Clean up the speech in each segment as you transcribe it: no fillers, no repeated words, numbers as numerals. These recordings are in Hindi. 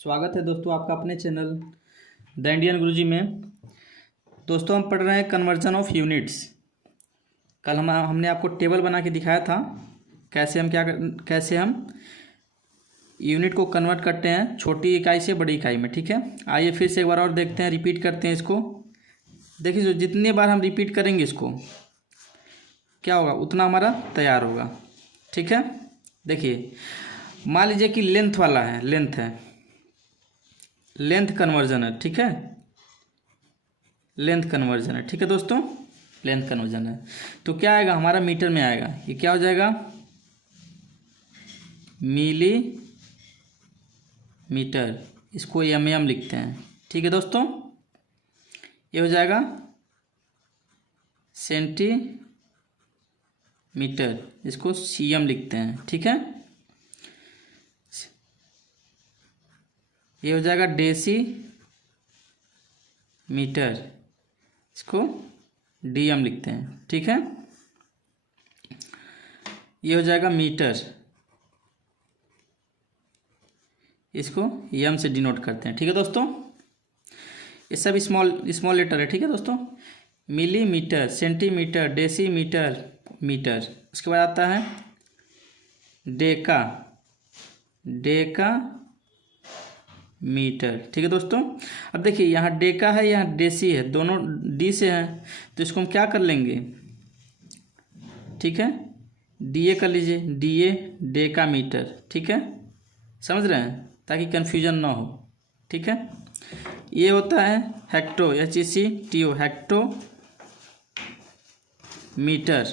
स्वागत है दोस्तों आपका अपने चैनल द इंडियन गुरुजी में। दोस्तों हम पढ़ रहे हैं कन्वर्जन ऑफ यूनिट्स। कल हमने आपको टेबल बना के दिखाया था कैसे हम यूनिट को कन्वर्ट करते हैं छोटी इकाई से बड़ी इकाई में। ठीक है, आइए फिर से एक बार और देखते हैं, रिपीट करते हैं इसको। देखिए जो जितने बार हम रिपीट करेंगे इसको क्या होगा उतना हमारा तैयार होगा। ठीक है, देखिए मान लीजिए कि लेंथ वाला है, लेंथ कन्वर्जन है। ठीक है, लेंथ कन्वर्जन है। ठीक है दोस्तों, लेंथ कन्वर्जन है तो क्या आएगा हमारा मीटर में आएगा। ये क्या हो जाएगा, मिली मीटर, इसको एम लिखते हैं। ठीक है दोस्तों, ये हो जाएगा सेंटीमीटर, इसको सीएम लिखते हैं। ठीक है, ये हो जाएगा डेसी मीटर, इसको डीएम लिखते हैं। ठीक है, ये हो जाएगा मीटर, इसको एम से डिनोट करते हैं। ठीक है दोस्तों, ये सब स्मॉल लेटर है। ठीक है दोस्तों, मिलीमीटर, सेंटीमीटर, डेसीमीटर, मीटर। उसके बाद आता है डेका मीटर। ठीक है दोस्तों, अब देखिए यहाँ डेका है यहाँ डेसी है, दोनों डी से हैं तो इसको हम क्या कर लेंगे। ठीक है, डीए कर लीजिए, डीए डेका मीटर। ठीक है, समझ रहे हैं ताकि कन्फ्यूजन ना हो। ठीक है, ये होता है हेक्टो, HECTO, हेक्टो मीटर।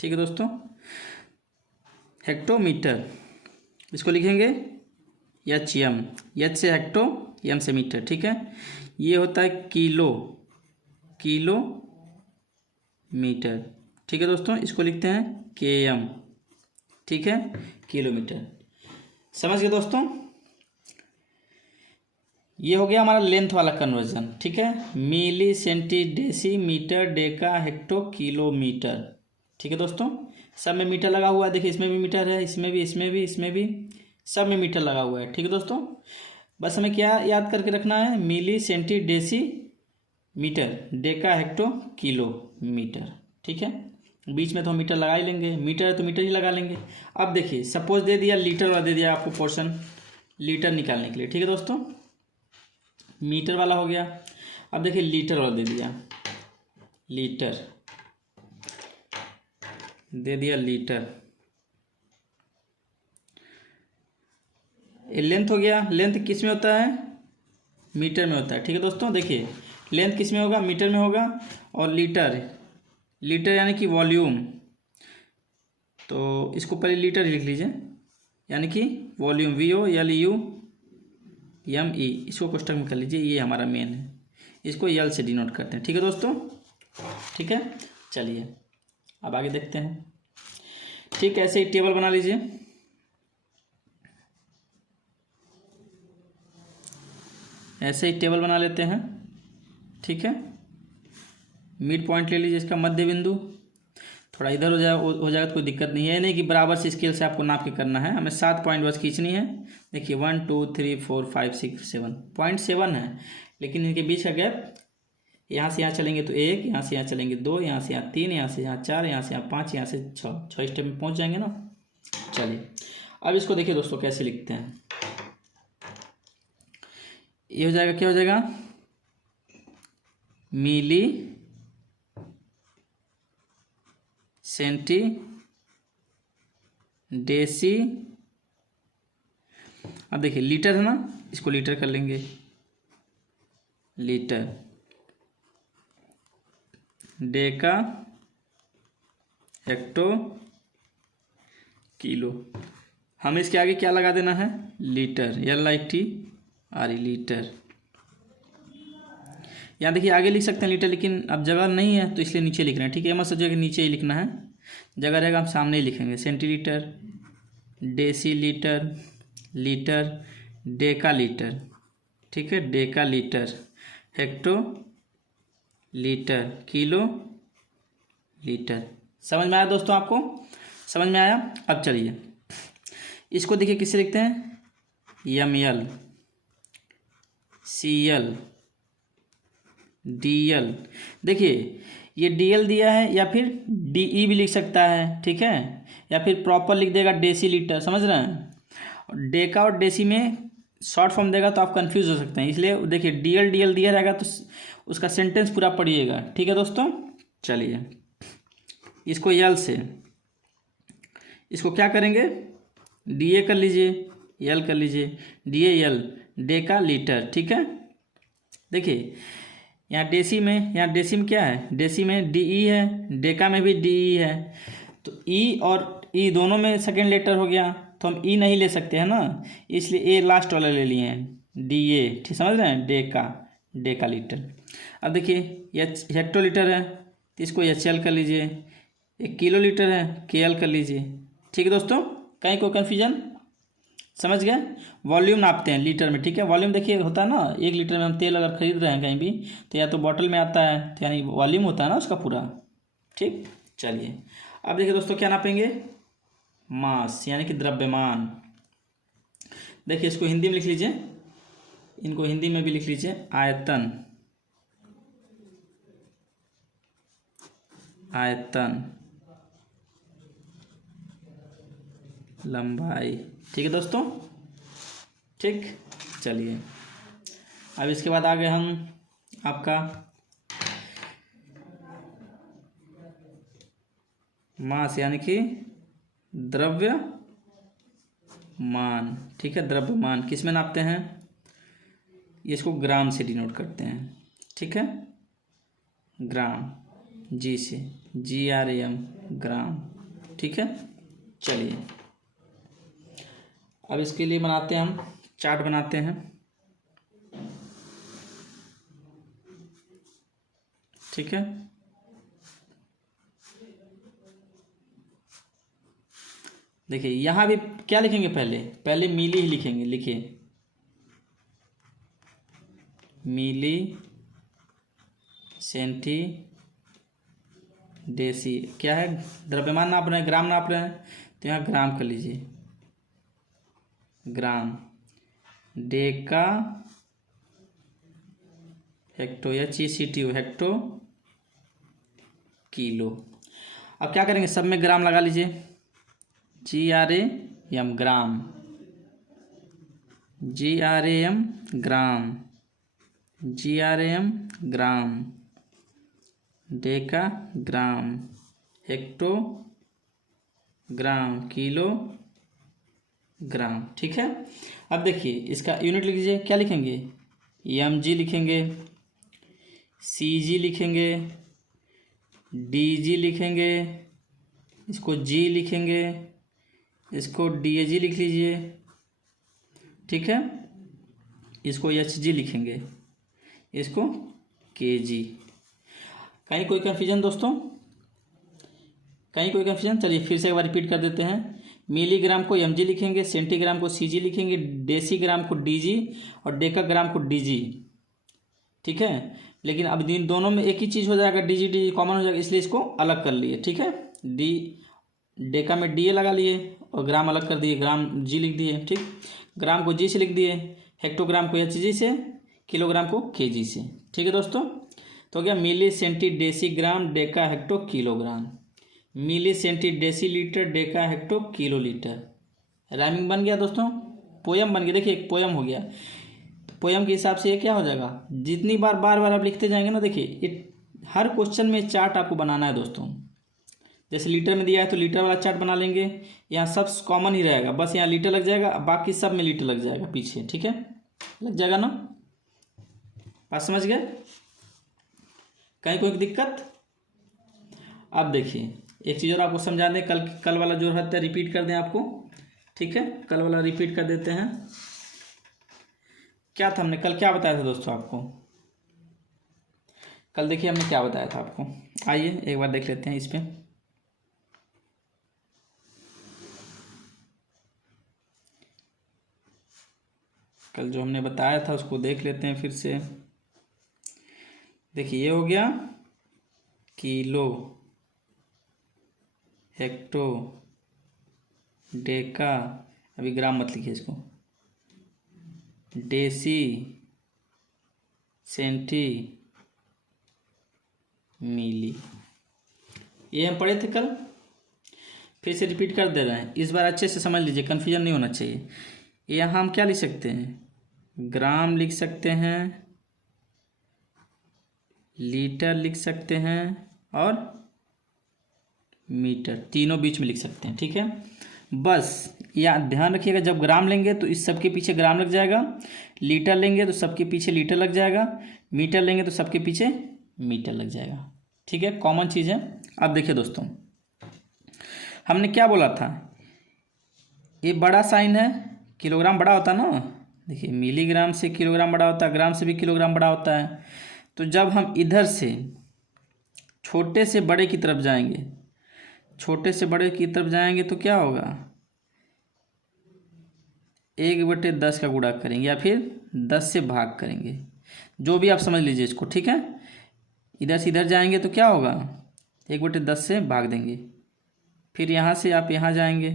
ठीक है दोस्तों, हेक्टोमीटर, इसको लिखेंगे HM, एच से हेक्टो, एम से मीटर। ठीक है, ये होता है किलो मीटर। ठीक है दोस्तों, इसको लिखते हैं KM। ठीक है, किलोमीटर। समझ गए दोस्तों, ये हो गया हमारा लेंथ वाला कन्वर्जन। ठीक है, milli, centi, deci, metre, deca, hecto, kilometre. ठीक है दोस्तों, सब में मीटर लगा हुआ है। देखिए इसमें भी मीटर है, इसमें भी सब में मीटर लगा हुआ है। ठीक है दोस्तों, बस हमें क्या याद करके रखना है, milli, centi, deci, metre, deca, hecto, kilo, metre. ठीक है, बीच में तो हम मीटर लगा ही लेंगे, मीटर है तो मीटर ही लगा लेंगे। अब देखिए सपोज दे दिया लीटर वाला, दे दिया आपको पोर्शन लीटर निकालने के लिए। ठीक है दोस्तों, मीटर वाला हो गया। अब देखिए लीटर वाला दे दिया, लीटर दे दिया, लीटर। ये लेंथ हो गया, लेंथ किस में होता है, मीटर में होता है। ठीक है दोस्तों, देखिए लेंथ किस में होगा, मीटर में होगा। और लीटर यानी कि वॉल्यूम, तो इसको पहले लीटर लिख लीजिए, यानी कि वॉल्यूम, VOLUME, इसको कोष्टक में कर लीजिए, ये हमारा मेन है, इसको यल से डिनोट करते हैं। ठीक है दोस्तों, ठीक है, चलिए अब आगे देखते हैं। ठीक है, ऐसे ही टेबल बना लीजिए। ऐसे ही टेबल बना लेते हैं। ठीक है, मिड पॉइंट ले लीजिए, इसका मध्य बिंदु थोड़ा इधर हो जाएगा तो कोई दिक्कत नहीं है। नहीं कि बराबर से स्केल से आपको नाप के करना है, हमें 7 पॉइंट बस खींचनी है। देखिए 1 2 3 4 5 6 7 0.7 है, लेकिन इनके बीच का गैप, यहाँ से यहाँ चलेंगे तो 1, यहाँ से यहाँ चलेंगे 2, यहाँ से यहाँ 3, यहाँ से यहाँ 4, यहाँ से यहाँ 5, यहाँ से 6 स्टेप में पहुँच जाएंगे ना। चलिए अब इसको देखिए दोस्तों कैसे लिखते हैं। ये हो जाएगा, क्या हो जाएगा, मिली, सेंटी, डेसी। अब देखिए लीटर है ना, इसको लीटर कर लेंगे, लीटर, डेका, हेक्टो, किलो। हमें इसके आगे क्या लगा देना है, लीटर, LITR, लीटर। यहाँ देखिए आगे लिख सकते हैं लीटर, लेकिन अब जगह नहीं है तो इसलिए नीचे लिख रहे हैं। ठीक है, मत सोचिए कि नीचे ही लिखना है, जगह रहेगा हम सामने ही लिखेंगे। Centilitre, decilitre, litre, Deka litre. ठीक है, Deka litre, hecto litre, kilo litre. समझ में आया दोस्तों, आपको समझ में आया। अब चलिए इसको देखिए किससे लिखते हैं, ml, cl, dl। देखिए ये dl दिया है या फिर de भी लिख सकता है, ठीक है, या फिर प्रॉपर लिख देगा डेसीलीटर, समझ रहे हैं। डेका और डेसी में शॉर्ट फॉर्म देगा तो आप कंफ्यूज हो सकते हैं, इसलिए देखिए डीएल डीएल दिया रहेगा तो उसका सेंटेंस पूरा पढ़िएगा, ठीक है दोस्तों। चलिए इसको यल से, इसको क्या करेंगे, डीए कर लीजिए, यल कर लीजिए, डीए यल, डेका लीटर, ठीक है। देखिए यहाँ डेसी में क्या है, डेसी में डीई है, डेका में भी डीई है, तो ई और ई दोनों में सेकेंड लेटर हो गया, तो हम ई नहीं ले सकते हैं ना, इसलिए ए लास्ट वाला ले लिए हैं, डी ए, ठीक समझ रहे हैं, डेका लीटर। अब देखिए एच हेक्टोलीटर है तो इसको एच एल कर लीजिए, एक किलो लीटर है के एल कर लीजिए, ठीक है दोस्तों। कहीं कोई कन्फ्यूजन, समझ गए। वॉल्यूम नापते हैं लीटर में, ठीक है। वॉल्यूम देखिए होता है ना, 1 लीटर में हम तेल अगर खरीद रहे हैं कहीं भी तो या तो बॉटल में आता है, तो यानी वॉल्यूम होता है ना उसका पूरा, ठीक। चलिए अब देखिए दोस्तों क्या नापेंगे, मास यानी कि द्रव्यमान। देखिए इसको हिंदी में लिख लीजिए, इनको हिंदी में भी लिख लीजिए, आयतन, आयतन, लंबाई, ठीक है दोस्तों, ठीक। चलिए अब इसके बाद आ गए हम आपका मास यानी कि द्रव्यमान, ठीक है। द्रव्यमान किस में नापते हैं, इसको ग्राम से डिनोट करते हैं, ठीक है, ग्राम, जी से, GRAM, ग्राम, ठीक है। चलिए अब इसके लिए बनाते हैं, हम चार्ट बनाते हैं, ठीक है। देखिए यहाँ भी क्या लिखेंगे, पहले मिली ही लिखेंगे, लिखिए मिली सेंटी डेसी, क्या है, द्रव्यमान नाप रहे हैं, ग्राम नाप रहे हैं, तो यहाँ ग्राम कर लीजिए, ग्राम, डेका हेक्टो या HECTO हेक्टो किलो। अब क्या करेंगे, सब में ग्राम लगा लीजिए, GRAM ग्राम, GRAM ग्राम, GRAM ग्राम, डेका ग्राम, हेक्टो ग्राम, किलो ग्राम, ठीक है। अब देखिए इसका यूनिट लिख लीजिए, क्या लिखेंगे, mg लिखेंगे, cg लिखेंगे, dg लिखेंगे, इसको g लिखेंगे, इसको DAG लिख लीजिए, ठीक है, इसको HG लिखेंगे, इसको KG। कहीं कोई कन्फ्यूजन दोस्तों, कहीं कोई कन्फ्यूजन, चलिए फिर से एक बार रिपीट कर देते हैं। मिलीग्राम को mg लिखेंगे, सेंटीग्राम को cg लिखेंगे, डेसीग्राम को dg और डेकाग्राम को dg, ठीक है। लेकिन अब इन दोनों में एक ही चीज़ हो जाएगा, dg कॉमन हो जाएगा, इसलिए इसको अलग कर लिए, ठीक है। डेका में DA लगा लिए और ग्राम अलग कर दिए, ग्राम G लिख दिए, ठीक। ग्राम को G से लिख दिए, हेक्टोग्राम को HG से, किलोग्राम को KG से, ठीक है दोस्तों। तो क्या, milli centi deci gram deca hecto kilogram, milli centi deci litre deca hecto kilo litre. Rhyming बन गया दोस्तों, पोयम बन गया। देखिए एक पोयम हो गया, तो पोयम के हिसाब से ये क्या हो जाएगा, जितनी बार बार आप लिखते जाएंगे ना, देखिए हर क्वेश्चन में चार्ट आपको बनाना है दोस्तों। जैसे लीटर में दिया है तो लीटर वाला चार्ट बना लेंगे, यहाँ सब कॉमन ही रहेगा, बस यहाँ लीटर लग जाएगा, बाकी सब में लीटर लग जाएगा पीछे, ठीक है, लग जाएगा ना, बात समझ गए, कहीं कोई दिक्कत। अब देखिए एक चीज़ और आपको समझा दें, कल वाला जो रहता है रिपीट कर दें आपको, ठीक है, कल वाला रिपीट कर देते हैं। क्या था, हमने कल क्या बताया था दोस्तों आपको, कल देखिए हमने क्या बताया था आपको, आइए एक बार देख लेते हैं इस पर। कल जो हमने बताया था उसको देख लेते हैं फिर से। देखिए ये हो गया किलो, हेक्टो, डेका, अभी ग्राम मत लिखिए इसको, डेसी सेंटी मिली, ये हम पढ़े थे कल, फिर से रिपीट कर दे रहे हैं। इस बार अच्छे से समझ लीजिए, कन्फ्यूजन नहीं होना चाहिए। यहाँ हम क्या लिख सकते हैं, ग्राम लिख सकते हैं, लीटर लिख सकते हैं और मीटर, तीनों बीच में लिख सकते हैं। ठीक है, बस या ध्यान रखिएगा, जब ग्राम लेंगे तो इस सबके पीछे ग्राम लग जाएगा, लीटर लेंगे तो सबके पीछे लीटर लग जाएगा, मीटर लेंगे तो सबके पीछे मीटर लग जाएगा। ठीक है, कॉमन चीज़ है। अब देखिए दोस्तों, हमने क्या बोला था, ये बड़ा साइन है, किलोग्राम बड़ा होता है ना। देखिए मिलीग्राम से किलोग्राम बड़ा होता है, ग्राम से भी किलोग्राम बड़ा होता है। तो जब हम इधर से छोटे से बड़े की तरफ जाएंगे, छोटे से बड़े की तरफ जाएंगे तो क्या होगा, 1/10 का गुणा करेंगे या फिर 10 से भाग करेंगे, जो भी आप समझ लीजिए इसको। ठीक है, इधर से इधर जाएंगे तो क्या होगा, 1/10 से भाग देंगे, फिर यहाँ से आप यहाँ जाएंगे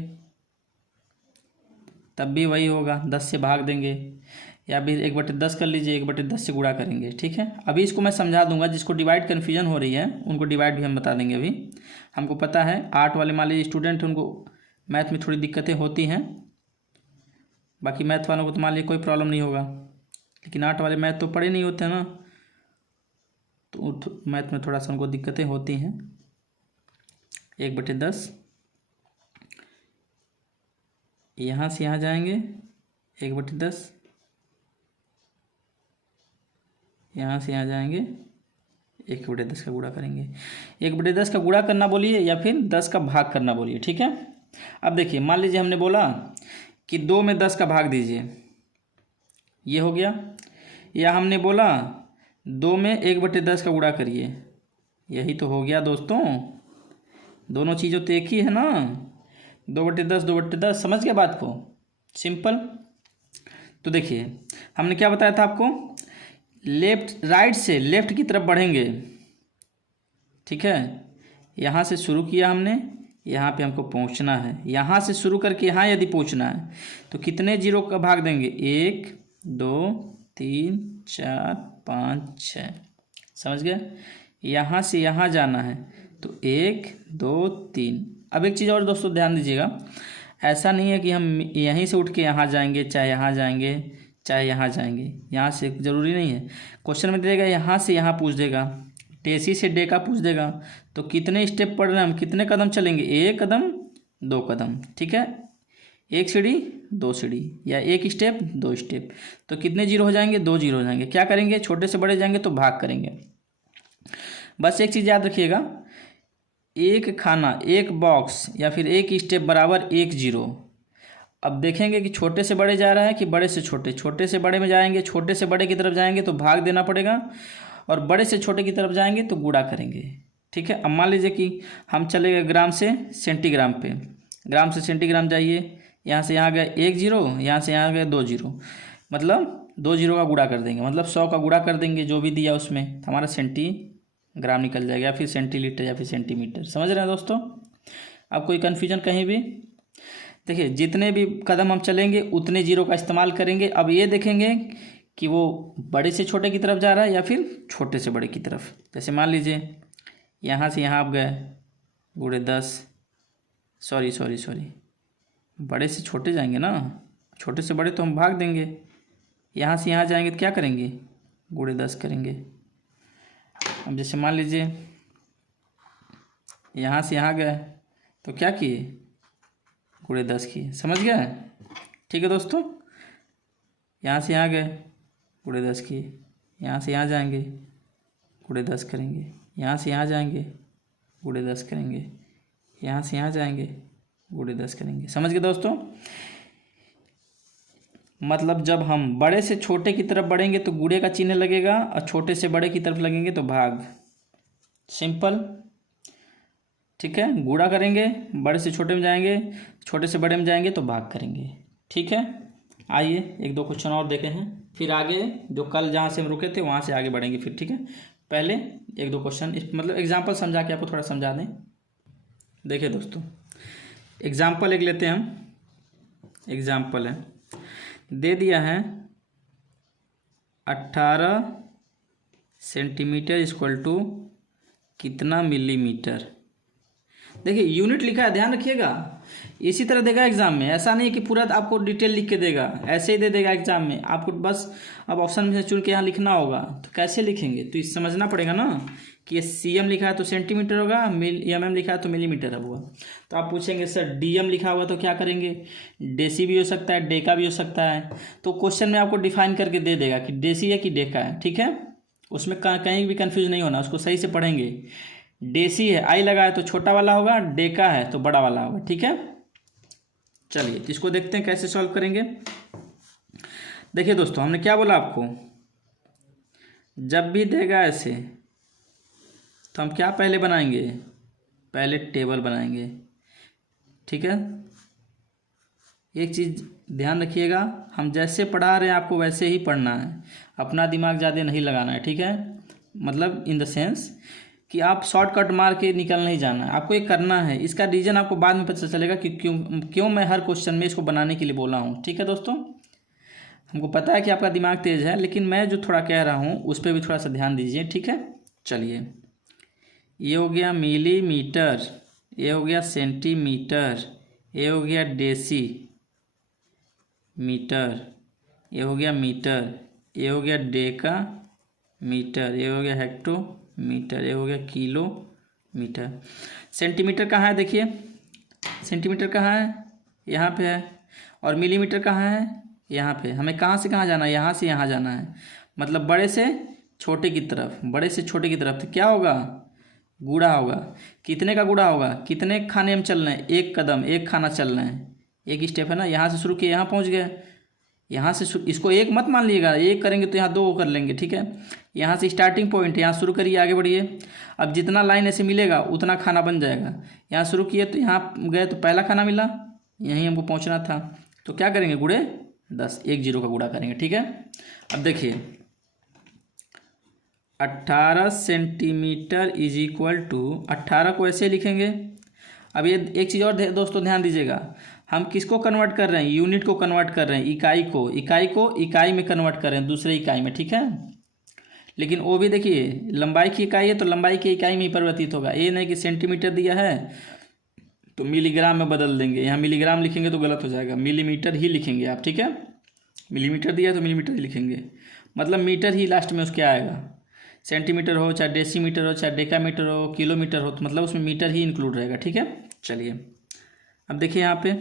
तब भी वही होगा, 10 से भाग देंगे, या फिर 1/10 कर लीजिए, 1/10 से गुणा करेंगे। ठीक है, अभी इसको मैं समझा दूंगा, जिसको डिवाइड कन्फ्यूजन हो रही है उनको डिवाइड भी हम बता देंगे। अभी हमको पता है, आर्ट वाले मान लीजिए स्टूडेंट, उनको मैथ में थोड़ी दिक्कतें होती हैं, बाकी मैथ वालों को तो मान लीजिए कोई प्रॉब्लम नहीं होगा, लेकिन आर्ट वाले मैथ तो पढ़े नहीं होते ना, तो मैथ में थोड़ा सा उनको दिक्कतें होती हैं। 1/10, यहाँ से यहाँ जाएंगे, 1/10, यहाँ से यहाँ जाएंगे, 1/10 का गुणा करेंगे। 1/10 का गुणा करना बोलिए या फिर 10 का भाग करना बोलिए। ठीक है, अब देखिए मान लीजिए हमने बोला कि 2 में 10 का भाग दीजिए, ये हो गया, या हमने बोला 2 में 1/10 का गुणा करिए, यही तो हो गया दोस्तों। दोनों चीज़ों तो एक ही है ना, 2/10 2/10, समझ गया बात को, सिंपल। तो देखिए हमने क्या बताया था आपको, राइट से लेफ्ट की तरफ बढ़ेंगे। ठीक है, यहाँ से शुरू किया हमने, यहाँ पे हमको पहुँचना है, यहाँ से शुरू करके यहाँ यदि पहुँचना है तो कितने जीरो का भाग देंगे, 1 2 3 4 5 6, समझ गए। यहाँ से यहाँ जाना है तो 1 2 3। अब एक चीज़ और दोस्तों ध्यान दीजिएगा, ऐसा नहीं है कि हम यहीं से उठ के यहाँ जाएंगे, चाहे यहाँ जाएंगे, चाहे यहाँ जाएंगे, यहाँ से ज़रूरी नहीं है। क्वेश्चन में देगा यहाँ से यहाँ पूछ देगा, डेसी से डेका पूछ देगा, तो कितने स्टेप पढ़ रहे हैं हम, कितने कदम चलेंगे, 1 कदम 2 कदम। ठीक है, 1 सीढ़ी 2 सीढ़ी, या 1 स्टेप 2 स्टेप, तो कितने जीरो हो जाएंगे, 2 जीरो हो जाएंगे। क्या करेंगे, छोटे से बड़े जाएंगे तो भाग करेंगे। बस एक चीज़ याद रखिएगा, एक खाना, एक बॉक्स या फिर एक स्टेप बराबर 1 जीरो। अब देखेंगे कि छोटे से बड़े जा रहा है कि बड़े से छोटे, छोटे से बड़े में जाएंगे, छोटे से बड़े की तरफ जाएंगे तो भाग देना पड़ेगा, और बड़े से छोटे की तरफ जाएंगे तो गुणा करेंगे। ठीक है, अब मान लीजिए कि हम चले गए ग्राम से सेंटीग्राम पे, ग्राम से सेंटीग्राम जाइए, यहाँ से यहाँ गए 1 जीरो, यहाँ से यहाँ गए 2 जीरो, मतलब 2 जीरो का गुणा कर देंगे, मतलब 100 का गुणा कर देंगे, जो भी दिया उसमें हमारा सेंटीग्राम निकल जाएगा, या फिर सेंटीलीटर या फिर सेंटीमीटर। समझ रहे हैं दोस्तों, अब कोई कन्फ्यूजन कहीं भी। देखिए जितने भी कदम हम चलेंगे उतने जीरो का इस्तेमाल करेंगे। अब ये देखेंगे कि वो बड़े से छोटे की तरफ जा रहा है या फिर छोटे से बड़े की तरफ। जैसे मान लीजिए यहाँ से यहाँ आप गए, गुणे 10, सॉरी बड़े से छोटे जाएंगे ना, छोटे से बड़े तो हम भाग देंगे। यहाँ से यहाँ जाएंगे तो क्या करेंगे, गुणे 10 करेंगे। अब जैसे मान लीजिए यहाँ से यहाँ गए तो क्या किए, गुणे 10 किए। समझ गया, ठीक है दोस्तों। यहाँ से यहाँ गए, गुणे 10 किए, यहाँ से यहाँ जाएंगे, गुणे 10 करेंगे, यहाँ से यहाँ जाएंगे, गुणे 10 करेंगे, यहाँ से यहाँ जाएंगे, गुणे 10 करेंगे। समझ गए दोस्तों, मतलब जब हम बड़े से छोटे की तरफ बढ़ेंगे तो गुणे का चिन्ह लगेगा, और छोटे से बड़े की तरफ लगेंगे तो भाग। सिंपल, ठीक है। गुणा करेंगे, बड़े से छोटे में जाएंगे, छोटे से बड़े में जाएंगे तो भाग करेंगे। ठीक है, आइए 1-2 क्वेश्चन और देखे हैं, फिर आगे जो कल जहाँ से हम रुके थे वहाँ से आगे बढ़ेंगे फिर। ठीक है, पहले 1-2 क्वेश्चन मतलब एग्जाम्पल समझा के आपको थोड़ा समझा दें। देखिए दोस्तों, एग्जाम्पल एक लेते हैं हम। एग्जाम्पल है, दे दिया है 18 सेंटीमीटर इक्वल टू कितना मिलीमीटर। देखिए यूनिट लिखा है, ध्यान रखिएगा। इसी तरह देगा एग्जाम में, ऐसा नहीं कि पूरा आपको डिटेल लिख के देगा, ऐसे ही दे देगा एग्जाम में। आपको बस अब ऑप्शन में से चुन के यहाँ लिखना होगा। तो कैसे लिखेंगे, तो इस समझना पड़ेगा ना कि ये सीएम लिखा है तो सेंटीमीटर होगा, एमएम लिखा है तो मिलीमीटर होगा। तो आप पूछेंगे सर डीएम लिखा हुआ तो क्या करेंगे, डेसी भी हो सकता है, डेका भी हो सकता है। तो क्वेश्चन में आपको डिफाइन करके दे देगा कि डेसी है कि डेका है, ठीक है। उसमें कहीं भी कंफ्यूज नहीं होना, उसको सही से पढ़ेंगे। डेसी है, आई लगा है तो छोटा वाला होगा, डेका है तो बड़ा वाला होगा, ठीक है। चलिए इसको देखते हैं कैसे सॉल्व करेंगे। देखिए दोस्तों, हमने क्या बोला आपको, जब भी देगा ऐसे तो हम क्या पहले बनाएंगे, पहले टेबल बनाएंगे, ठीक है। एक चीज़ ध्यान रखिएगा, हम जैसे पढ़ा रहे हैं आपको वैसे ही पढ़ना है, अपना दिमाग ज़्यादा नहीं लगाना है, ठीक है। मतलब इन द सेंस कि आप शॉर्टकट मार के निकल नहीं जाना है, आपको ये करना है। इसका रीज़न आपको बाद में पता चलेगा कि क्यों मैं हर क्वेश्चन में इसको बनाने के लिए बोला हूँ, ठीक है दोस्तों। हमको पता है कि आपका दिमाग तेज़ है, लेकिन मैं जो थोड़ा कह रहा हूँ उस पर भी थोड़ा सा ध्यान दीजिए, ठीक है। चलिए, ये हो गया मिलीमीटर, ये हो गया सेंटीमीटर, ये हो गया डेसी मीटर, ये हो गया मीटर, ये हो गया डेका मीटर, ये हो गया हेक्टो मीटर, ये हो गया किलो मीटर। सेंटीमीटर कहाँ है, देखिए सेंटीमीटर कहाँ है, यहाँ पे है। और मिलीमीटर कहाँ है, यहाँ पे। हमें कहाँ से कहाँ जाना है, यहाँ से यहाँ जाना है। मतलब बड़े से छोटे की तरफ, बड़े से छोटे की तरफ। तो क्या होगा, गुणा होगा। कितने का गुणा होगा, कितने खाने हम चल रहे हैं, एक कदम, एक खाना चल रहे हैं, एक स्टेप है ना। यहाँ से शुरू किए, यहाँ पहुँच गए। यहाँ से इसको एक मत मान लीजिएगा, एक करेंगे तो यहाँ दो कर लेंगे, ठीक है। यहाँ से स्टार्टिंग पॉइंट, यहाँ शुरू करिए, आगे बढ़िए। अब जितना लाइन ऐसे मिलेगा उतना खाना बन जाएगा। यहाँ शुरू किए तो यहाँ गए तो पहला खाना मिला, यहीं हमको पहुँचना था। तो क्या करेंगे, गुणे 10, 1 0 का गुणा करेंगे, ठीक है। अब देखिए 18 सेंटीमीटर इज इक्वल टू, 18 को ऐसे लिखेंगे। अब ये एक चीज़ और दोस्तों ध्यान दीजिएगा, हम किसको कन्वर्ट कर रहे हैं, यूनिट को कन्वर्ट कर रहे हैं, इकाई को इकाई में कन्वर्ट कर रहे हैं, दूसरे इकाई में, ठीक है। लेकिन वो भी देखिए लंबाई की इकाई है तो लंबाई की इकाई में ही परिवर्तित होगा। ये नहीं कि सेंटीमीटर दिया है तो मिलीग्राम में बदल देंगे, यहाँ मिलीग्राम लिखेंगे तो गलत हो जाएगा, मिलीमीटर ही लिखेंगे आप, ठीक है। मिलीमीटर दिया है तो मिलीमीटर ही लिखेंगे, मतलब मीटर ही लास्ट में उसके आएगा। सेंटीमीटर हो, चाहे डेसीमीटर हो, चाहे डेकामीटर हो, किलोमीटर हो, तो मतलब उसमें मीटर ही इंक्लूड रहेगा, ठीक है। चलिए अब देखिए यहाँ पे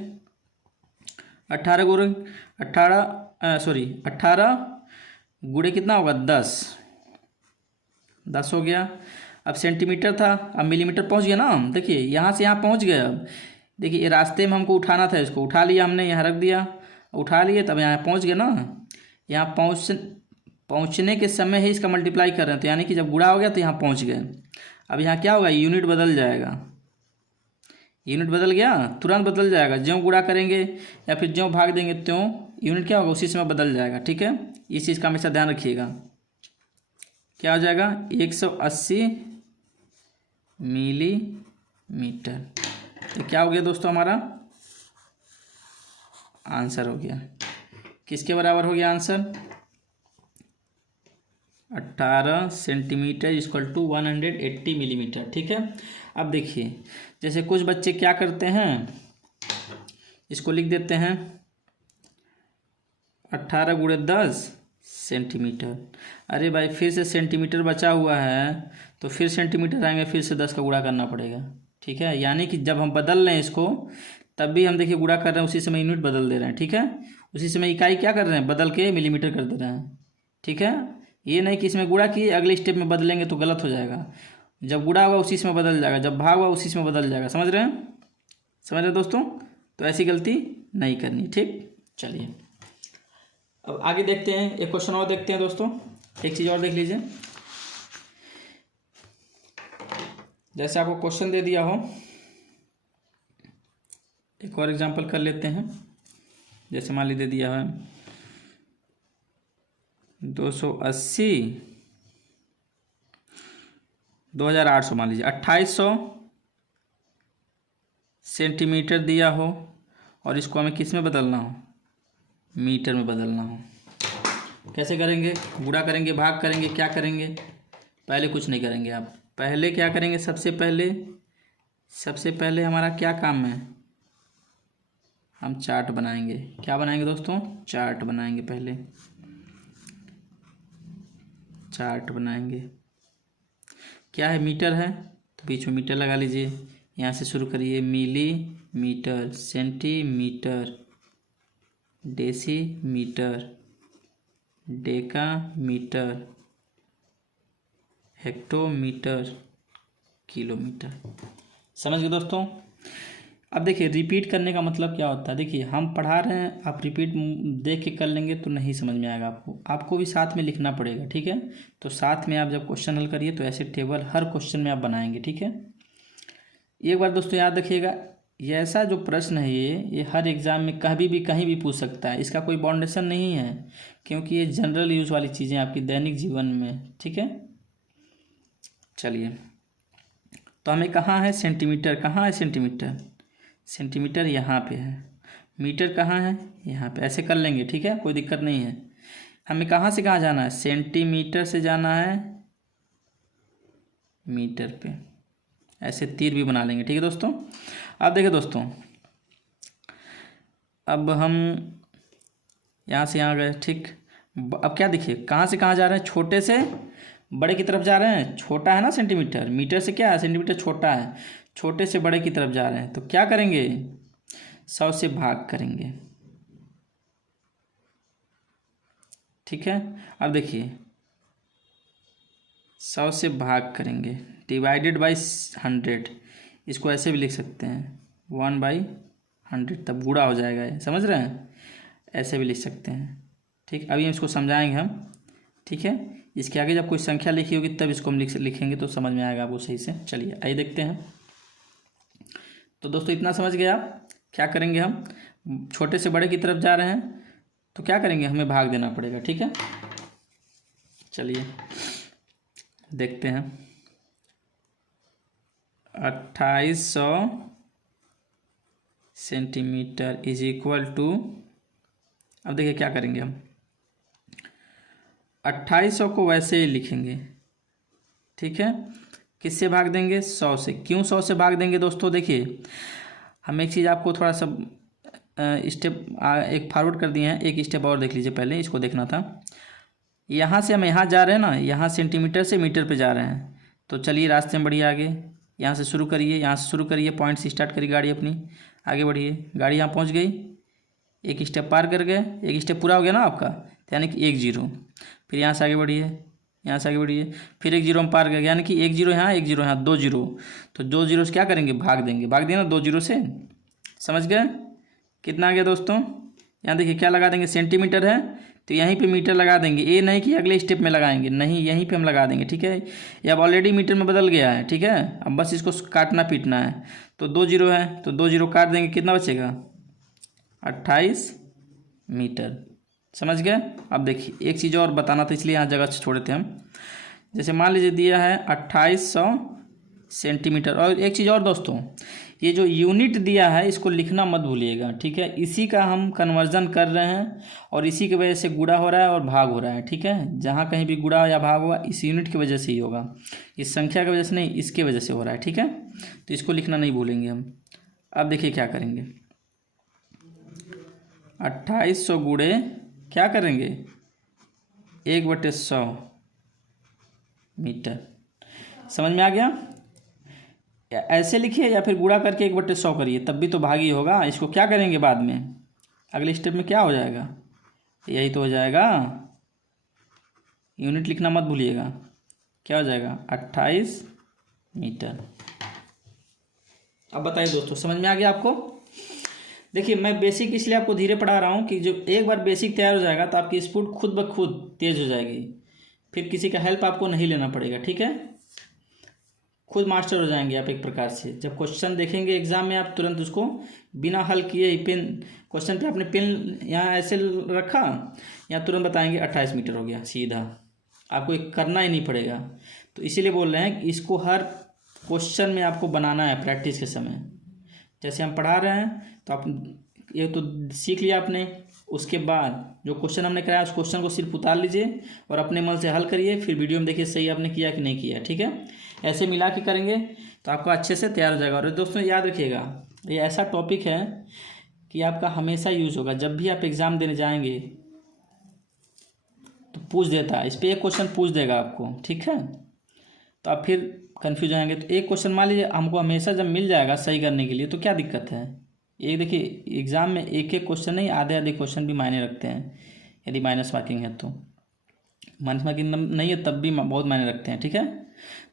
18 गुणे 18 गुणे कितना होगा, 10 हो गया। अब सेंटीमीटर था, अब मिलीमीटर पहुँच गया ना हम। देखिए यहाँ से यहाँ पहुँच गए। अब देखिए ये रास्ते में हमको उठाना था, इसको उठा लिया हमने, यहाँ रख दिया, उठा लिए, तब यहाँ पहुँच गए ना। यहाँ पहुँचने के समय ही इसका मल्टीप्लाई कर रहे हैं, तो यानी कि जब गुणा हो गया तो यहाँ पहुँच गए। अब यहाँ क्या होगा, यूनिट बदल जाएगा, यूनिट बदल गया, तुरंत बदल जाएगा। ज्यों गुणा करेंगे या फिर ज्यों भाग देंगे त्यों यूनिट क्या होगा, उसी समय बदल जाएगा, ठीक है। इस चीज़ का हमेशा ध्यान रखिएगा। क्या हो जाएगा, 180 मिलीमीटर। तो क्या हो गया दोस्तों, हमारा आंसर हो गया। किसके बराबर हो गया answer, 18 centimetre equal to 180 millimetre, ठीक है। अब देखिए जैसे कुछ बच्चे क्या करते हैं, इसको लिख देते हैं 18 गुणे 10 सेंटीमीटर। अरे भाई फिर से सेंटीमीटर बचा हुआ है तो फिर सेंटीमीटर आएंगे, फिर से 10 का गुणा करना पड़ेगा, ठीक है। यानी कि जब हम बदल रहे हैं इसको तब भी हम देखिए गुणा कर रहे हैं, उसी समय यूनिट बदल दे रहे हैं, ठीक है। उसी समय इकाई क्या कर रहे हैं, बदल के मिलीमीटर कर दे रहे हैं, ठीक है। ये नहीं कि इसमें गुणा किए अगले स्टेप में बदलेंगे तो गलत हो जाएगा। जब गुणा हुआ उसी समय बदल जाएगा, जब भाग हुआ उसी समय बदल जाएगा। समझ रहे हैं, समझ रहे दोस्तों। तो ऐसी गलती नहीं करनी, ठीक। चलिए अब आगे देखते हैं, एक क्वेश्चन और देखते हैं दोस्तों। एक चीज़ और देख लीजिए, जैसे आपको क्वेश्चन दे दिया हो, एक और एग्जांपल कर लेते हैं। जैसे मान लीजिए दिया है 280 2800, मान लीजिए 2800 सेंटीमीटर दिया हो और इसको हमें किस में बदलना हो, मीटर में बदलना हो। कैसे करेंगे? गुणा करेंगे, भाग करेंगे, क्या करेंगे? पहले कुछ नहीं करेंगे आप। पहले क्या करेंगे? सबसे पहले हमारा क्या काम है? हम चार्ट बनाएंगे। क्या बनाएंगे दोस्तों? चार्ट बनाएंगे। पहले चार्ट बनाएंगे। क्या है? मीटर है तो बीच में मीटर लगा लीजिए। यहाँ से शुरू करिए। Millimetre, centimetre, decimetre, decametre, hectometre, kilometre. समझ गए दोस्तों? अब देखिए रिपीट करने का मतलब क्या होता है। देखिए हम पढ़ा रहे हैं, आप रिपीट देख के कर लेंगे तो नहीं समझ में आएगा आपको भी साथ में लिखना पड़ेगा। ठीक है, तो साथ में आप जब क्वेश्चन हल करिए तो ऐसे टेबल हर क्वेश्चन में आप बनाएंगे। ठीक है, एक बार दोस्तों याद रखिएगा, ये ऐसा जो प्रश्न है ये हर एग्ज़ाम में कहीं भी पूछ सकता है। इसका कोई बाउंडेशन नहीं है, क्योंकि ये जनरल यूज़ वाली चीज़ें आपकी दैनिक जीवन में। ठीक है, चलिए तो हमें कहाँ है सेंटीमीटर? कहाँ है सेंटीमीटर? सेंटीमीटर यहाँ पे है। मीटर कहाँ है? यहाँ पे। ऐसे कर लेंगे। ठीक है, कोई दिक्कत नहीं है। हमें कहाँ से कहाँ जाना है? सेंटीमीटर से जाना है मीटर पे। ऐसे तीर भी बना लेंगे। ठीक है दोस्तों, अब देखिए दोस्तों, अब हम यहाँ से यहाँ गए। ठीक, अब क्या देखिए कहाँ से कहाँ जा रहे हैं? छोटे से बड़े की तरफ जा रहे हैं। छोटा है ना सेंटीमीटर, मीटर से क्या है? सेंटीमीटर छोटा है। छोटे से बड़े की तरफ जा रहे हैं तो क्या करेंगे? 100 से भाग करेंगे। ठीक है, अब देखिए 100 से भाग करेंगे, डिवाइडेड बाई 100। इसको ऐसे भी लिख सकते हैं 1/100, तब गुणा हो जाएगा ये। समझ रहे हैं? ऐसे भी लिख सकते हैं। ठीक, अभी इसको समझाएंगे हम। ठीक है, इसके आगे जब कोई संख्या लिखी होगी तब इसको हम लिखेंगे तो समझ में आएगा आपको सही से। चलिए आइए देखते हैं। तो दोस्तों इतना समझ गए आप? क्या करेंगे? हम छोटे से बड़े की तरफ जा रहे हैं तो क्या करेंगे? हमें भाग देना पड़ेगा। ठीक है, चलिए देखते हैं। 2800 सेंटीमीटर इज इक्वल टू, अब देखिए क्या करेंगे हम। 2800 को वैसे ही लिखेंगे। ठीक है, किससे भाग देंगे? 100 से। क्यों 100 से भाग देंगे दोस्तों? देखिए हम एक चीज़ आपको थोड़ा सा स्टेप एक फॉरवर्ड कर दिए हैं, एक स्टेप और देख लीजिए। पहले इसको देखना था। यहाँ से हम यहाँ जा रहे हैं ना, यहाँ सेंटीमीटर से मीटर पे जा रहे हैं। तो चलिए रास्ते में बढ़िए आगे, यहाँ से शुरू करिए, यहाँ से शुरू करिए, पॉइंट से स्टार्ट करिए गाड़ी अपनी, आगे बढ़िए। गाड़ी यहाँ पहुँच गई, एक स्टेप पार कर गए, एक स्टेप पूरा हो गया ना आपका, यानी कि 1 0। फिर यहाँ से आगे बढ़िए, यहाँ से आगे बढ़िए, फिर 1 0 हम पार कर गए, यानी कि 1 0 यहाँ, 1 0 यहाँ, 2 0। तो 2 0 से क्या करेंगे? भाग देंगे। भाग दिया ना 2 0 से। समझ गए? कितना आ गया दोस्तों? यहाँ देखिए क्या लगा देंगे? सेंटीमीटर है तो यहीं पे मीटर लगा देंगे। ये नहीं कि अगले स्टेप में लगाएंगे, नहीं, यहीं पे हम लगा देंगे। ठीक है, ये अब ऑलरेडी मीटर में बदल गया है। ठीक है, अब बस इसको काटना पीटना है। तो 2 0 है तो 2 0 काट देंगे, कितना बचेगा? 28 मीटर। समझ गए? अब देखिए एक चीज़ और बताना था, इसलिए यहाँ जगह छोड़े थे हम। जैसे मान लीजिए दिया है 2800 सेंटीमीटर। और एक चीज़ और दोस्तों, ये जो यूनिट दिया है इसको लिखना मत भूलिएगा। ठीक है, इसी का हम कन्वर्जन कर रहे हैं और इसी की वजह से गुणा हो रहा है और भाग हो रहा है। ठीक है, जहाँ कहीं भी गुणा या भाग होगा इस यूनिट की वजह से ही होगा, इस संख्या की वजह से नहीं, इसके वजह से हो रहा है। ठीक है, तो इसको लिखना नहीं भूलेंगे हम। अब देखिए क्या करेंगे, 2800 गुणे क्या करेंगे? 1/100 मीटर। समझ में आ गया? ऐसे लिखिए या फिर गुणा करके 1/100 करिए, तब भी तो भाग ही होगा। इसको क्या करेंगे बाद में? अगले स्टेप में क्या हो जाएगा? यही तो हो जाएगा। यूनिट लिखना मत भूलिएगा। क्या हो जाएगा? 28 मीटर। अब बताइए दोस्तों, समझ में आ गया आपको? देखिए मैं बेसिक इसलिए आपको धीरे पढ़ा रहा हूँ कि जो एक बार बेसिक तैयार हो जाएगा तो आपकी स्पीड खुद ब खुद तेज़ हो जाएगी, फिर किसी का हेल्प आपको नहीं लेना पड़ेगा। ठीक है, खुद मास्टर हो जाएंगे आप एक प्रकार से। जब क्वेश्चन देखेंगे एग्जाम में, आप तुरंत उसको बिना हल किए ही पेन, क्वेश्चन पे आपने पेन यहाँ ऐसे रखा, यहाँ तुरंत बताएंगे 28 मीटर हो गया सीधा, आपको एक करना ही नहीं पड़ेगा। तो इसीलिए बोल रहे हैं कि इसको हर क्वेश्चन में आपको बनाना है प्रैक्टिस के समय। जैसे हम पढ़ा रहे हैं तो आप ये तो सीख लिया आपने, उसके बाद जो क्वेश्चन हमने कराया उस क्वेश्चन को सिर्फ उतार लीजिए और अपने मन से हल करिए, फिर वीडियो में देखिए सही आपने किया कि नहीं किया। ठीक है, ऐसे मिला के करेंगे तो आपका अच्छे से तैयार हो जाएगा। और दोस्तों याद रखिएगा, ये ऐसा टॉपिक है कि आपका हमेशा यूज होगा। जब भी आप एग्ज़ाम देने जाएंगे तो पूछ देता है, इस पर एक क्वेश्चन पूछ देगा आपको। ठीक है, तो आप फिर कन्फ्यूज हो जाएंगे। तो एक क्वेश्चन मान लीजिए हमको हमेशा जब मिल जाएगा सही करने के लिए तो क्या दिक्कत है। एक देखिए एग्ज़ाम में एक एक क्वेश्चन नहीं, आधे आधे क्वेश्चन भी मायने रखते हैं। यदि माइनस मार्किंग है तो, माइनस मार्किंग नहीं है तब भी बहुत मायने रखते हैं। ठीक है,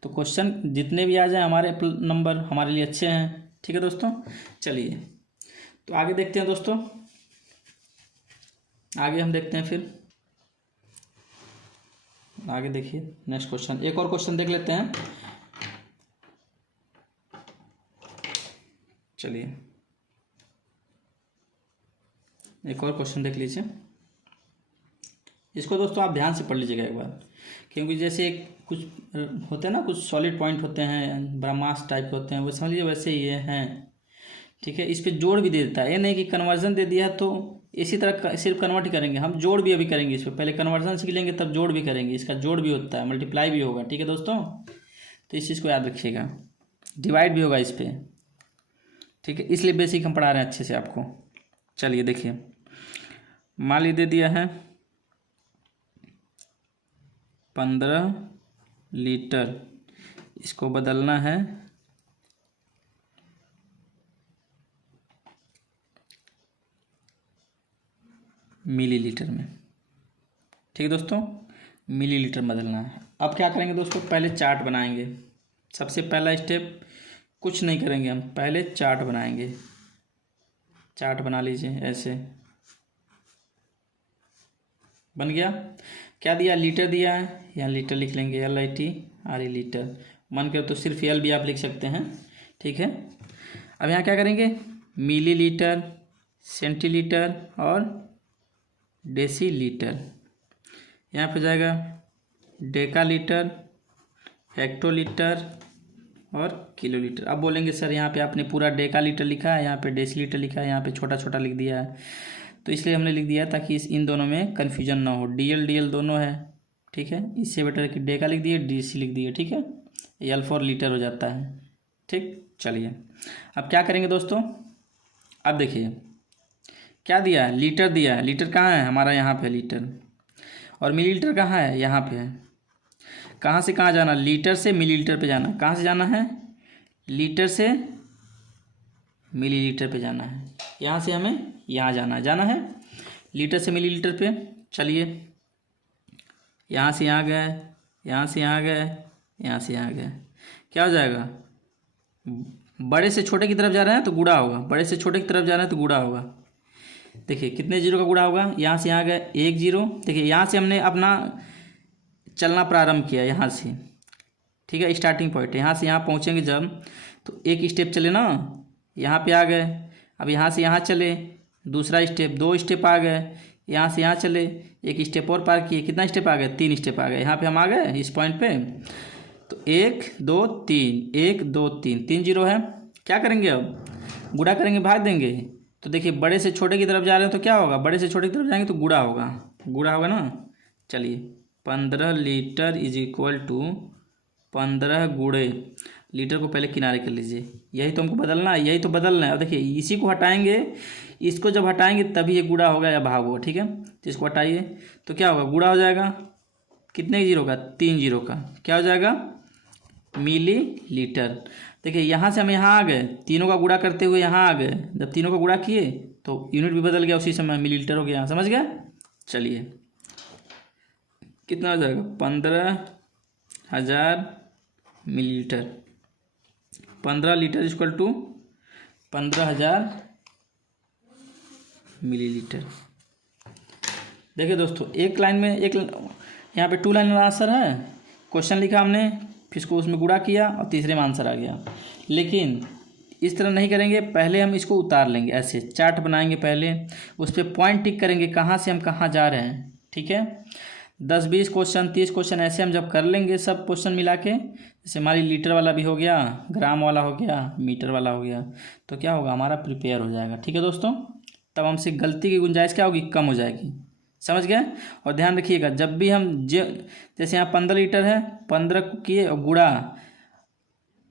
तो क्वेश्चन जितने भी आ जाए हमारे नंबर हमारे लिए अच्छे हैं। ठीक है दोस्तों, चलिए तो आगे देखते हैं दोस्तों। आगे हम देखते हैं, फिर आगे देखिए नेक्स्ट क्वेश्चन, एक और क्वेश्चन देख लेते हैं। चलिए एक और क्वेश्चन देख लीजिए। इसको दोस्तों आप ध्यान से पढ़ लीजिएगा एक बार, क्योंकि जैसे कुछ होते हैं ना, कुछ सॉलिड पॉइंट होते हैं, ब्रह्मास्त्र टाइप के होते हैं, वो समझ लीजिए वैसे ये हैं। ठीक है, इस पर जोड़ भी दे देता है, ये नहीं कि कन्वर्जन दे दिया तो इसी तरह सिर्फ कन्वर्ट ही करेंगे, हम जोड़ भी अभी करेंगे इस पर। पहले कन्वर्जन सीख लेंगे तब जोड़ भी करेंगे, इसका जोड़ भी होता है, मल्टीप्लाई भी होगा। ठीक है दोस्तों, तो इस चीज़ को याद रखिएगा, डिवाइड भी होगा इस पर। ठीक है, इसलिए बेसिक हम पढ़ा रहे हैं अच्छे से आपको। चलिए देखिए, मान लीजिए दे दिया है 15 लीटर, इसको बदलना है मिलीलीटर में। ठीक है दोस्तों, मिलीलीटर बदलना है। अब क्या करेंगे दोस्तों, पहले चार्ट बनाएंगे। सबसे पहला स्टेप कुछ नहीं करेंगे, हम पहले चार्ट बनाएंगे। चार्ट बना लीजिए, ऐसे बन गया। क्या दिया, लीटर दिया है, यहाँ लीटर लिख लेंगे, LITRE लीटर। मन करे तो सिर्फ L भी आप लिख सकते हैं। ठीक है, अब यहाँ क्या करेंगे, मिलीलीटर, सेंटीलीटर और डेसीलीटर। यहाँ पे जाएगा डेकालीटर, हेक्टोलीटर और किलोलीटर। अब बोलेंगे सर यहाँ पे आपने पूरा डेकालीटर लिखा है, यहाँ पे डेसीलीटर लिखा है, यहाँ पे छोटा छोटा लिख दिया है। तो इसलिए हमने लिख दिया ताकि इन दोनों में कन्फ्यूजन ना हो। DL दोनों है। ठीक है, इससे बेटर है कि डेका लिख दिए, DC लिख दिए। ठीक है, L for लीटर हो जाता है। ठीक, चलिए अब क्या करेंगे दोस्तों, अब देखिए क्या दिया है, लीटर दिया है। लीटर कहाँ है हमारा, यहाँ पे लीटर। और मिलीलीटर कहाँ है, यहाँ पे है। कहाँ से कहाँ जाना, लीटर से मिलीलीटर पे जाना। कहाँ से जाना है, लीटर से मिलीलीटर पे जाना है। यहाँ से हमें यहाँ जाना है लीटर से मिलीलीटर पे। चलिए यहाँ से यहाँ गए, यहाँ से यहाँ गए, यहाँ से यहाँ गए, क्या हो जाएगा, बड़े से छोटे की तरफ जा रहे हैं तो गुणा होगा, बड़े से छोटे की तरफ जा रहे हैं तो गुणा होगा। देखिए कितने जीरो का गुणा होगा, यहाँ से यहाँ गए 1 0। देखिए यहाँ से हमने अपना चलना प्रारंभ किया, यहाँ से। ठीक है, स्टार्टिंग पॉइंट यहाँ से यहाँ पहुँचेंगे जब, तो एक स्टेप चले ना, यहाँ पे आ गए। अब यहाँ से यहाँ चले, दूसरा स्टेप, 2 स्टेप आ गए। यहाँ से यहाँ चले, एक स्टेप और पार किए, कितना स्टेप आ गए, 3 स्टेप आ गए। यहाँ पे हम आ गए इस पॉइंट पे, तो 1 2 3, 1 2 3, 3 0 है। क्या करेंगे, अब गुणा करेंगे, भाग देंगे। तो देखिए बड़े से छोटे की तरफ जा रहे हैं तो क्या होगा, बड़े से छोटे की तरफ जाएंगे तो गुणा होगा, गुणा होगा ना। चलिए 15 लीटर इज इक्वल टू 15 गुणे, लीटर को पहले किनारे कर लीजिए। यही तो हमको बदलना है, यही तो बदलना है। और देखिए इसी को हटाएंगे, इसको जब हटाएंगे तभी ये गुणा होगा या भाग होगा। ठीक है, तो इसको हटाइए तो क्या होगा, गुणा हो जाएगा। कितने जीरो का, 3 0 का, क्या हो जाएगा, मिली लीटर। देखिए यहाँ से हम यहाँ आ गए, तीनों का गुणा करते हुए यहाँ आ गए। जब तीनों का गुणा किए तो यूनिट भी बदल गया, उसी समय मिलीलीटर हो गया। समझ गया। चलिए कितना हो जाएगा, 15,000 millilitre. 15 litre equal to 15,000 millilitre. देखिए दोस्तों एक लाइन में, एक यहाँ पे 2 लाइन आंसर है। क्वेश्चन लिखा हमने, फिर इसको उसमें गुणा किया और तीसरे में आंसर आ गया। लेकिन इस तरह नहीं करेंगे, पहले हम इसको उतार लेंगे, ऐसे चार्ट बनाएंगे पहले, उस पर पॉइंट टिक करेंगे कहाँ से हम कहाँ जा रहे हैं। ठीक है, 10 20 क्वेश्चन 30 क्वेश्चन ऐसे हम जब कर लेंगे सब क्वेश्चन मिला के, जैसे हमारी लीटर वाला भी हो गया, ग्राम वाला हो गया, मीटर वाला हो गया, तो क्या होगा, हमारा प्रिपेयर हो जाएगा। ठीक है दोस्तों, तब हमसे गलती की गुंजाइश क्या होगी, कम हो जाएगी। समझ गए। और ध्यान रखिएगा जब भी हम जैसे यहाँ 15 लीटर है, 15 को किए और गुणा,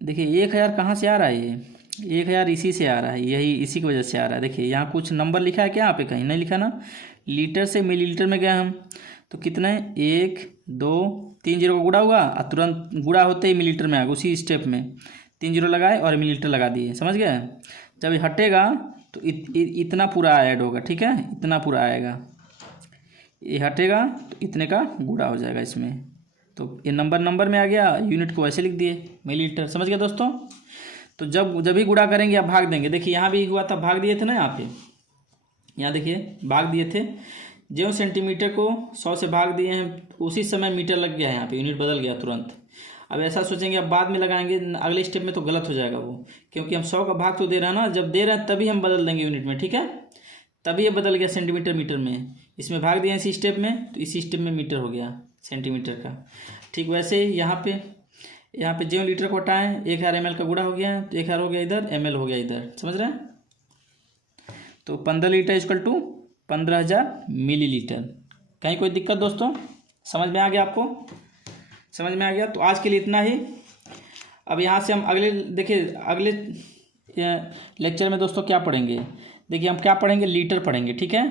देखिए 1000 कहाँ से आ रहा है, ये 1000 इसी से आ रहा है, यही इसी की वजह से आ रहा है। देखिए यहाँ कुछ नंबर लिखा है क्या, यहाँ पे कहीं नहीं लिखा ना, लीटर से मिलीलीटर में गए हम, तो कितना है 1 2 3 जीरो का गुणा हुआ और तुरंत गुणा होते ही मिलीलीटर में आ गया, उसी स्टेप में 3 जीरो लगाए और मिलीलीटर लगा दिए। समझ गए। जब ये हटेगा तो इतना पूरा ऐड होगा, ठीक है, इतना पूरा आएगा, ये हटेगा तो इतने का गुणा हो जाएगा इसमें। तो ये नंबर में आ गया, यूनिट को ऐसे लिख दिए मिलीलीटर। समझ गए दोस्तों। तो जब भी गुणा करेंगे आप भाग देंगे। देखिए यहाँ भी हुआ था, भाग दिए थे ना, यहाँ पे यहाँ देखिए भाग दिए थे, जो सेंटीमीटर को 100 से भाग दिए हैं उसी समय मीटर लग गया है, यहाँ पे यूनिट बदल गया तुरंत। अब ऐसा सोचेंगे अब बाद में लगाएंगे अगले स्टेप में तो गलत हो जाएगा वो, क्योंकि हम 100 का भाग तो दे रहे हैं ना, जब दे रहे हैं तभी हम बदल देंगे यूनिट में, ठीक है। तभी ये बदल गया सेंटीमीटर मीटर में, इसमें भाग दिया इसी स्टेप में, तो इसी स्टेप में मीटर हो गया सेंटीमीटर का। ठीक वैसे ही यहाँ पे जो लीटर को हटाएं 1000 ml का गुणा हो गया, तो 1000 हो गया इधर, ml हो गया इधर। समझ रहे हैं। तो 15 लीटर इक्वल टू 15,000 मिलीलीटर। कहीं कोई दिक्कत दोस्तों, समझ में आ गया आपको, समझ में आ गया। तो आज के लिए इतना ही। अब यहाँ से हम अगले देखिए, अगले लेक्चर में दोस्तों क्या पढ़ेंगे, देखिए हम क्या पढ़ेंगे, लीटर पढ़ेंगे, ठीक है।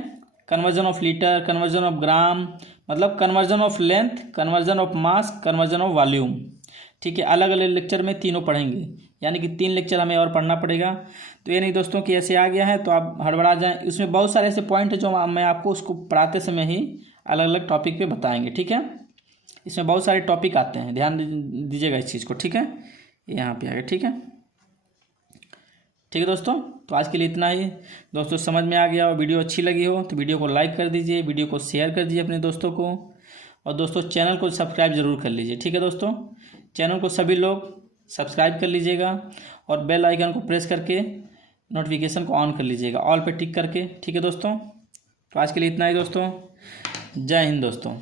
Conversion of litre, conversion of gram, मतलब conversion of length, conversion of mass, conversion of volume, ठीक है। अलग अलग लेक्चर में तीनों पढ़ेंगे, यानी कि 3 लेक्चर हमें और पढ़ना पड़ेगा। तो ये नहीं दोस्तों कि ऐसे आ गया है तो आप हड़बड़ा जाएं, इसमें बहुत सारे ऐसे पॉइंट है जो मैं आपको उसको पढ़ाते समय ही अलग अलग टॉपिक पे बताएंगे, ठीक है। इसमें बहुत सारे टॉपिक आते हैं, ध्यान दीजिएगा इस चीज़ को, ठीक है। यहाँ पे आ गया, ठीक है, ठीक है दोस्तों। तो आज के लिए इतना ही दोस्तों, समझ में आ गया और वीडियो अच्छी लगी हो तो वीडियो को लाइक कर दीजिए, वीडियो को शेयर कर दीजिए अपने दोस्तों को, और दोस्तों चैनल को सब्सक्राइब जरूर कर लीजिए, ठीक है दोस्तों। चैनल को सभी लोग सब्सक्राइब कर लीजिएगा और बेल आइकन को प्रेस करके नोटिफिकेशन को ऑन कर लीजिएगा, ऑल पे टिक करके, ठीक है दोस्तों। तो आज के लिए इतना ही दोस्तों, जय हिंद दोस्तों।